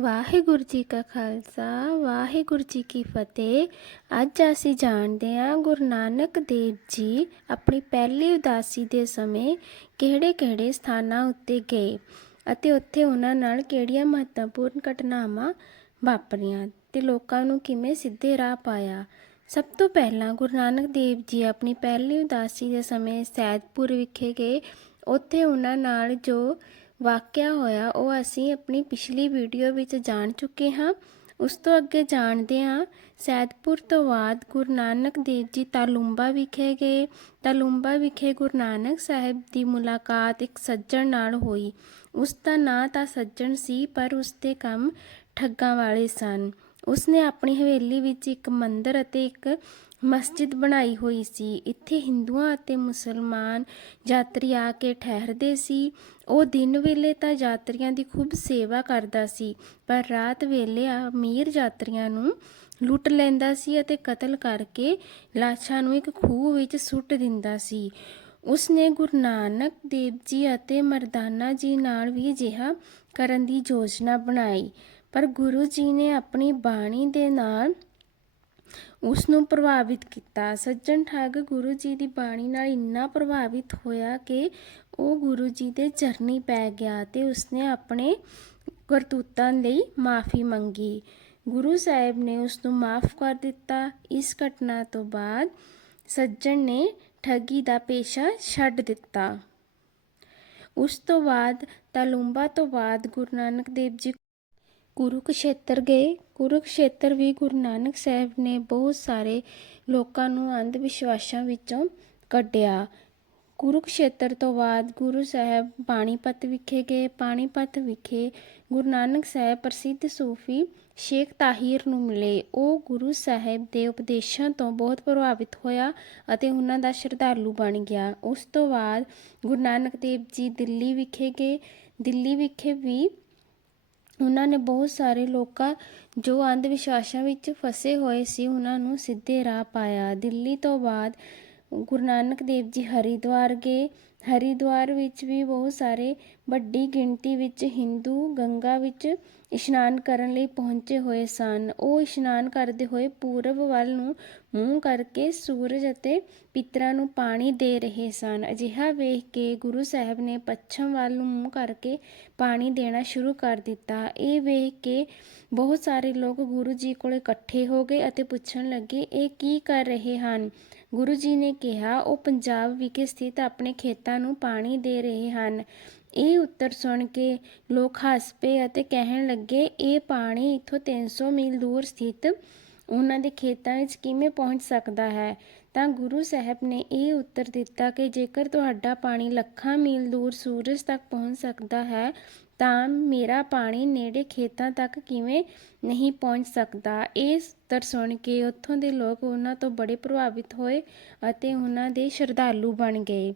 ਵਾਹਿਗੁਰੂ ਜੀ ਕਾ ਖਾਲਸਾ, ਵਾਹਿਗੁਰੂ ਜੀ ਕੀ ਫਤਿਹ। ਅੱਜ ਅਸੀਂ ਜਾਣਦੇ ਹਾਂ ਗੁਰੂ ਨਾਨਕ ਦੇਵ ਜੀ ਆਪਣੀ ਪਹਿਲੀ ਉਦਾਸੀ ਦੇ ਸਮੇਂ ਕਿਹੜੇ-ਕਿਹੜੇ ਸਥਾਨਾਂ ਉੱਤੇ ਗਏ ਅਤੇ ਉੱਥੇ ਉਹਨਾਂ ਨਾਲ ਕਿਹੜੀਆਂ ਮਹੱਤਵਪੂਰਨ ਘਟਨਾਵਾਂ ਵਾਪਰੀਆਂ ਤੇ ਲੋਕਾਂ ਨੂੰ ਕਿਵੇਂ ਸਿੱਧੇ ਰਾਹ ਪਾਇਆ। ਸਭ ਤੋਂ ਪਹਿਲਾਂ ਗੁਰੂ ਨਾਨਕ ਦੇਵ ਜੀ ਆਪਣੀ ਪਹਿਲੀ ਉਦਾਸੀ ਦੇ ਸਮੇਂ ਸੈਦਪੁਰ ਵਿਖੇ ਗਏ। ਉੱਥੇ ਉਹਨਾਂ ਨਾਲ ਜੋ ਵਾਕਿਆ ਹੋਇਆ, ਉਹ ਅਸੀਂ ਆਪਣੀ ਪਿਛਲੀ ਵੀਡੀਓ ਵਿੱਚ ਜਾਣ ਚੁੱਕੇ ਹਾਂ। ਉਸ ਤੋਂ ਅੱਗੇ ਜਾਣਦੇ ਹਾਂ, ਸੈਦਪੁਰ ਤੋਂ ਬਾਅਦ ਗੁਰੂ ਨਾਨਕ ਦੇਵ ਜੀ ਤਾਲੁੰਬਾ ਵਿਖੇ ਗਏ। ਤਾਲੁੰਬਾ ਵਿਖੇ ਗੁਰੂ ਨਾਨਕ ਸਾਹਿਬ ਦੀ ਮੁਲਾਕਾਤ ਇੱਕ ਸੱਜਣ ਨਾਲ ਹੋਈ। ਉਸ ਦਾ ਨਾਂ ਤਾਂ ਸੱਜਣ ਸੀ, ਪਰ ਉਸ ਦੇ ਕੰਮ ਠੱਗਾਂ ਵਾਲੇ ਸਨ। ਉਸਨੇ ਆਪਣੀ ਹਵੇਲੀ ਵਿੱਚ ਇੱਕ ਮੰਦਿਰ ਅਤੇ ਇੱਕ ਮਸਜਿਦ ਬਣਾਈ ਹੋਈ ਸੀ। ਇੱਥੇ ਹਿੰਦੂਆਂ ਅਤੇ ਮੁਸਲਮਾਨ ਯਾਤਰੀ ਆ ਕੇ ਠਹਿਰਦੇ ਸੀ। ਉਹ ਦਿਨ ਵੇਲੇ ਤਾਂ ਯਾਤਰੀਆਂ ਦੀ ਖੂਬ ਸੇਵਾ ਕਰਦਾ ਸੀ, ਪਰ ਰਾਤ ਵੇਲੇ ਅਮੀਰ ਯਾਤਰੀਆਂ ਨੂੰ ਲੁੱਟ ਲੈਂਦਾ ਸੀ ਅਤੇ ਕਤਲ ਕਰਕੇ ਲਾਸ਼ਾਂ ਨੂੰ ਇੱਕ ਖੂਹ ਵਿੱਚ ਸੁੱਟ ਦਿੰਦਾ ਸੀ। ਉਸਨੇ ਗੁਰੂ ਨਾਨਕ ਦੇਵ ਜੀ ਅਤੇ ਮਰਦਾਨਾ ਜੀ ਨਾਲ ਵੀ ਅਜਿਹਾ ਕਰਨ ਦੀ ਯੋਜਨਾ ਬਣਾਈ। ਪਰ ਗੁਰੂ ਜੀ ਨੇ ਆਪਣੀ ਬਾਣੀ ਦੇ ਨਾਲ ਉਸ ਨੂੰ ਪ੍ਰਭਾਵਿਤ ਕੀਤਾ। ਸੱਜਣ ਠੱਗ ਗੁਰੂ ਜੀ ਦੀ ਬਾਣੀ ਨਾਲ ਇੰਨਾ ਪ੍ਰਭਾਵਿਤ ਹੋਇਆ ਕਿ ਉਹ ਗੁਰੂ ਜੀ ਦੇ ਚਰਨੀ ਪੈ ਗਿਆ ਤੇ ਉਸਨੇ ਆਪਣੇ ਕਰਤੂਤਾਂ ਲਈ ਮਾਫੀ ਮੰਗੀ। ਗੁਰੂ ਸਾਹਿਬ ਨੇ ਉਸ ਨੂੰ ਮਾਫ ਕਰ ਦਿੱਤਾ। ਇਸ ਘਟਨਾ ਤੋਂ ਬਾਅਦ ਸੱਜਣ ਨੇ ਠੱਗੀ ਦਾ ਪੇਸ਼ਾ ਛੱਡ ਦਿੱਤਾ। ਉਸ ਤੋਂ ਬਾਅਦ, ਤਾਲੁੰਬਾ ਤੋਂ ਬਾਅਦ ਗੁਰੂ ਨਾਨਕ ਦੇਵ ਜੀ ਕੁਰੂਕਸ਼ੇਤਰ ਗਏ। ਕੁਰੂਕਸ਼ੇਤਰ ਵੀ ਗੁਰੂ ਨਾਨਕ ਸਾਹਿਬ ਨੇ ਬਹੁਤ ਸਾਰੇ ਲੋਕਾਂ ਨੂੰ ਅੰਧ ਵਿਸ਼ਵਾਸਾਂ ਵਿੱਚੋਂ ਕੱਢਿਆ। ਕੁਰੂਕਸ਼ੇਤਰ ਤੋਂ ਬਾਅਦ ਗੁਰੂ ਸਾਹਿਬ ਪਾਣੀਪਤ ਵਿਖੇ ਗਏ। ਪਾਣੀਪਤ ਵਿਖੇ ਗੁਰੂ ਨਾਨਕ ਸਾਹਿਬ ਪ੍ਰਸਿੱਧ ਸੂਫੀ ਸ਼ੇਖ ਤਾਹਿਰ ਨੂੰ ਮਿਲੇ। ਉਹ ਗੁਰੂ ਸਾਹਿਬ ਦੇ ਉਪਦੇਸ਼ਾਂ ਤੋਂ ਬਹੁਤ ਪ੍ਰਭਾਵਿਤ ਹੋਇਆ ਅਤੇ ਉਹਨਾਂ ਦਾ ਸ਼ਰਧਾਲੂ ਬਣ ਗਿਆ। ਉਸ ਤੋਂ ਬਾਅਦ ਗੁਰੂ ਨਾਨਕ ਦੇਵ ਜੀ ਦਿੱਲੀ ਵਿਖੇ ਗਏ। ਦਿੱਲੀ ਵਿਖੇ ਵੀ ਉਹਨਾਂ ਨੇ ਬਹੁਤ ਸਾਰੇ ਲੋਕਾਂ ਜੋ ਅੰਧ ਵਿਸ਼ਵਾਸਾਂ ਵਿੱਚ ਫਸੇ ਹੋਏ ਸੀ, ਉਹਨਾਂ ਨੂੰ ਸਿੱਧੇ ਰਾਹ ਪਾਇਆ। ਦਿੱਲੀ ਤੋਂ ਬਾਅਦ ਗੁਰੂ ਨਾਨਕ ਦੇਵ ਜੀ ਹਰਿਦੁਆਰ ਗਏ। ਹਰਿਦੁਆਰ ਵਿੱਚ ਵੀ ਬਹੁਤ ਸਾਰੇ ਵੱਡੀ ਗਿਣਤੀ ਵਿੱਚ ਹਿੰਦੂ ਗੰਗਾ ਵਿੱਚ ਇਸ਼ਨਾਨ ਕਰਨ ਲਈ ਪਹੁੰਚੇ ਹੋਏ ਸਨ। ਉਹ ਇਸ਼ਨਾਨ ਕਰਦੇ ਹੋਏ ਪੂਰਬ ਵੱਲ ਨੂੰ ਮੂੰਹ ਕਰਕੇ ਸੂਰਜ ਅਤੇ ਪਿਤਰਾਂ ਨੂੰ ਪਾਣੀ ਦੇ ਰਹੇ ਸਨ। ਅਜਿਹਾ ਵੇਖ ਕੇ ਗੁਰੂ ਸਾਹਿਬ ਨੇ ਪੱਛਮ ਵੱਲ ਨੂੰ ਮੂੰਹ ਕਰਕੇ ਪਾਣੀ ਦੇਣਾ ਸ਼ੁਰੂ ਕਰ ਦਿੱਤਾ। ਇਹ ਵੇਖ ਕੇ ਬਹੁਤ ਸਾਰੇ ਲੋਕ ਗੁਰੂ ਜੀ ਕੋਲ ਇਕੱਠੇ ਹੋ ਗਏ ਅਤੇ ਪੁੱਛਣ ਲੱਗੇ, ਇਹ ਕੀ ਕਰ ਰਹੇ ਹਨ? ਗੁਰੂ ਜੀ ਨੇ ਕਿਹਾ, ਉਹ ਪੰਜਾਬ ਵਿਖੇ ਸਥਿਤ ਆਪਣੇ ਖੇਤਾਂ ਨੂੰ ਪਾਣੀ ਦੇ ਰਹੇ ਹਨ। ਇਹ ਉੱਤਰ ਸੁਣ ਕੇ ਲੋਕ ਹੱਸ ਪਏ ਅਤੇ ਕਹਿਣ ਲੱਗੇ, ਇਹ ਪਾਣੀ ਇੱਥੋਂ 300 ਮੀਲ ਦੂਰ ਸਥਿਤ ਉਹਨਾਂ ਦੇ ਖੇਤਾਂ ਵਿੱਚ ਕਿਵੇਂ ਪਹੁੰਚ ਸਕਦਾ ਹੈ? ਤਾਂ ਗੁਰੂ ਸਾਹਿਬ ਨੇ ਇਹ ਉੱਤਰ ਦਿੱਤਾ ਕਿ ਜੇਕਰ ਤੁਹਾਡਾ ਪਾਣੀ ਲੱਖਾਂ ਮੀਲ ਦੂਰ ਸੂਰਜ ਤੱਕ ਪਹੁੰਚ ਸਕਦਾ ਹੈ ਤਾਂ ਮੇਰਾ ਪਾਣੀ ਨੇੜੇ ਖੇਤਾਂ ਤੱਕ ਕਿਵੇਂ ਨਹੀਂ ਪਹੁੰਚ ਸਕਦਾ। ਇਹ ਉੱਤਰ ਸੁਣ ਕੇ ਉੱਥੋਂ ਦੇ ਲੋਕ ਉਹਨਾਂ ਤੋਂ ਬੜੇ ਪ੍ਰਭਾਵਿਤ ਹੋਏ ਅਤੇ ਉਹਨਾਂ ਦੇ ਸ਼ਰਧਾਲੂ ਬਣ ਗਏ।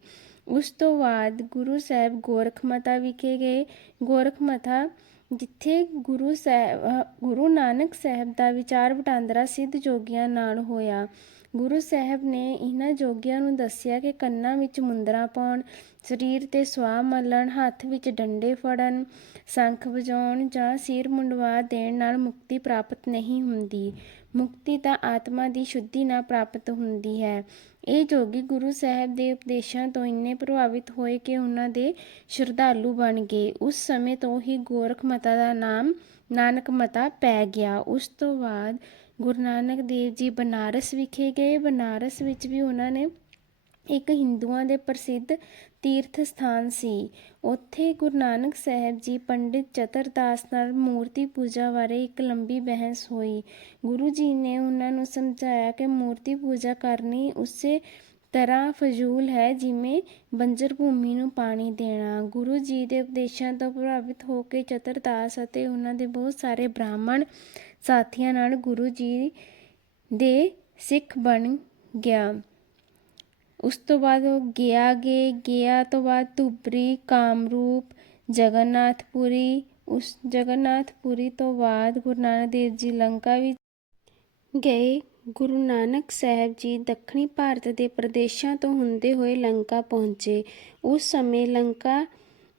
ਉਸ ਤੋਂ ਬਾਅਦ ਗੁਰੂ ਸਾਹਿਬ ਗੋਰਖਮਤਾ ਵਿਖੇ ਗਏ। ਗੋਰਖਮਤਾ ਜਿੱਥੇ ਗੁਰੂ ਸਾਹਿਬ ਗੁਰੂ ਨਾਨਕ ਸਾਹਿਬ ਦਾ ਵਿਚਾਰ ਵਟਾਂਦਰਾ ਸਿੱਧ ਜੋਗੀਆਂ ਨਾਲ ਹੋਇਆ। ਗੁਰੂ ਸਾਹਿਬ ਨੇ ਇਹਨਾਂ ਜੋਗੀਆਂ ਨੂੰ ਦੱਸਿਆ ਕਿ ਕੰਨਾਂ ਵਿੱਚ ਮੁੰਦਰਾ ਪਾਉਣ ਸਰੀਰ ਤੇ ਸਵਾਹ ਮਲਣ, ਹੱਥ ਵਿੱਚ ਡੰਡੇ ਫੜਨ, ਸ਼ੰਖ ਵਜਾਉਣ ਜਾਂ ਸਿਰ ਮੁੰਡਵਾ ਦੇਣ ਨਾਲ ਮੁਕਤੀ ਪ੍ਰਾਪਤ ਨਹੀਂ ਹੁੰਦੀ। ਮੁਕਤੀ ਤਾਂ ਆਤਮਾ ਦੀ ਸ਼ੁੱਧੀ ਨਾਲ ਪ੍ਰਾਪਤ ਹੁੰਦੀ ਹੈ। ਇਹ ਜੋਗੀ ਗੁਰੂ ਸਾਹਿਬ ਦੇ ਉਪਦੇਸ਼ਾਂ ਤੋਂ ਇੰਨੇ ਪ੍ਰਭਾਵਿਤ ਹੋਏ ਕਿ ਉਹਨਾਂ ਦੇ ਸ਼ਰਧਾਲੂ ਬਣ ਗਏ। ਉਸ ਸਮੇਂ ਤੋਂ ਹੀ ਗੋਰਖ ਮਤਾ ਦਾ ਨਾਮ ਨਾਨਕ ਮਤਾ ਪੈ ਗਿਆ। ਉਸ ਤੋਂ ਬਾਅਦ ਗੁਰੂ ਨਾਨਕ ਦੇਵ ਜੀ ਬਨਾਰਸ ਵਿਖੇ ਗਏ। ਬਨਾਰਸ ਵਿੱਚ ਵੀ ਉਹਨਾਂ ਨੇ ਇੱਕ ਹਿੰਦੂਆਂ ਦੇ ਪ੍ਰਸਿੱਧ ਤੀਰਥ ਸਥਾਨ ਸੀ। ਉੱਥੇ ਗੁਰੂ ਨਾਨਕ ਸਾਹਿਬ ਜੀ ਪੰਡਿਤ ਚਤਰਦਾਸ ਨਾਲ ਮੂਰਤੀ ਪੂਜਾ ਬਾਰੇ ਇੱਕ ਲੰਬੀ ਬਹਿਸ ਹੋਈ। ਗੁਰੂ ਜੀ ਨੇ ਉਹਨਾਂ ਨੂੰ ਸਮਝਾਇਆ ਕਿ ਮੂਰਤੀ ਪੂਜਾ ਕਰਨੀ ਉਸੇ ਤਰ੍ਹਾਂ ਫਜ਼ੂਲ ਹੈ ਜਿਵੇਂ ਬੰਜਰ ਭੂਮੀ ਨੂੰ ਪਾਣੀ ਦੇਣਾ। ਗੁਰੂ ਜੀ ਦੇ ਉਪਦੇਸ਼ਾਂ ਤੋਂ ਪ੍ਰਭਾਵਿਤ ਹੋ ਕੇ ਚਤਰਦਾਸ ਅਤੇ ਉਹਨਾਂ ਦੇ ਬਹੁਤ ਸਾਰੇ ਬ੍ਰਾਹਮਣ ਸਾਥੀਆਂ ਨਾਲ ਗੁਰੂ ਜੀ ਦੇ ਸਿੱਖ ਬਣ ਗਿਆ। ਉਸ ਤੋਂ ਬਾਅਦ ਉਹ ਗਿਆ ਗੇ, ਗਿਆ ਤੋਂ ਬਾਅਦ ਧੁਬਰੀ, ਕਾਮਰੂਪ, ਜਗਨਨਾਥਪੁਰੀ, ਉਸ ਜਗਨਨਾਥਪੁਰੀ ਤੋਂ ਬਾਅਦ ਗੁਰੂ ਨਾਨਕ ਦੇਵ ਜੀ ਲੰਕਾ ਵਿੱਚ ਗਏ। ਗੁਰੂ ਨਾਨਕ ਸਾਹਿਬ ਜੀ ਦੱਖਣੀ ਭਾਰਤ ਦੇ ਪ੍ਰਦੇਸ਼ਾਂ ਤੋਂ ਹੁੰਦੇ ਹੋਏ ਲੰਕਾ ਪਹੁੰਚੇ। ਉਸ ਸਮੇਂ ਲੰਕਾ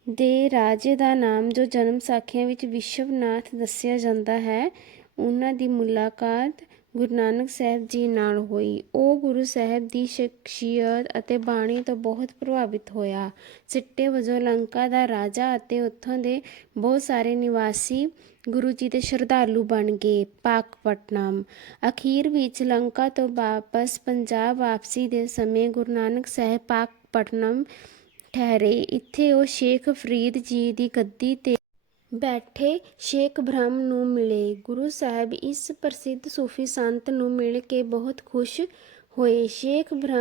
ਦੇ ਰਾਜੇ ਦਾ ਨਾਮ ਜੋ ਜਨਮ ਸਾਖੀਆਂ ਵਿੱਚ ਵਿਸ਼ਵਨਾਥ ਦੱਸਿਆ ਜਾਂਦਾ ਹੈ, ਉਹਨਾਂ ਦੀ ਮੁਲਾਕਾਤ ਗੁਰੂ ਨਾਨਕ ਸਾਹਿਬ ਜੀ ਨਾਲ ਹੋਈ। ਉਹ ਗੁਰੂ ਸਾਹਿਬ ਦੀ ਸ਼ਖਸੀਅਤ ਅਤੇ ਬਾਣੀ ਤੋਂ ਬਹੁਤ ਪ੍ਰਭਾਵਿਤ ਹੋਇਆ। ਸਿੱਟੇ ਵਜੋਂ ਲੰਕਾ ਦਾ ਰਾਜਾ ਅਤੇ ਉੱਥੋਂ ਦੇ ਬਹੁਤ ਸਾਰੇ ਨਿਵਾਸੀ ਗੁਰੂ ਜੀ ਦੇ ਸ਼ਰਧਾਲੂ ਬਣ ਗਏ। ਪਾਕਪਟਨਮ ਅਖੀਰ ਵਿੱਚ ਲੰਕਾ ਤੋਂ ਵਾਪਸ ਪੰਜਾਬ ਵਾਪਸੀ ਦੇ ਸਮੇਂ ਗੁਰੂ ਨਾਨਕ ਸਾਹਿਬ ਪਾਕਪਟਨਮ ਠਹਿਰੇ। ਇੱਥੇ ਉਹ ਸ਼ੇਖ ਫਰੀਦ ਜੀ ਦੀ ਗੱਦੀ ਤੇ ਬੈਠੇ ਸ਼ੇਖ ਬ੍ਰਹਮ ਨੂੰ ਮਿਲੇ। ਗੁਰੂ ਸਾਹਿਬ ਇਸ ਪ੍ਰਸਿੱਧ ਸੂਫੀ ਸੰਤ ਨੂੰ ਮਿਲ ਕੇ ਬਹੁਤ ਖੁਸ਼ ਹੋਏ। ਸ਼ੇਖ ਬ੍ਰਹਮ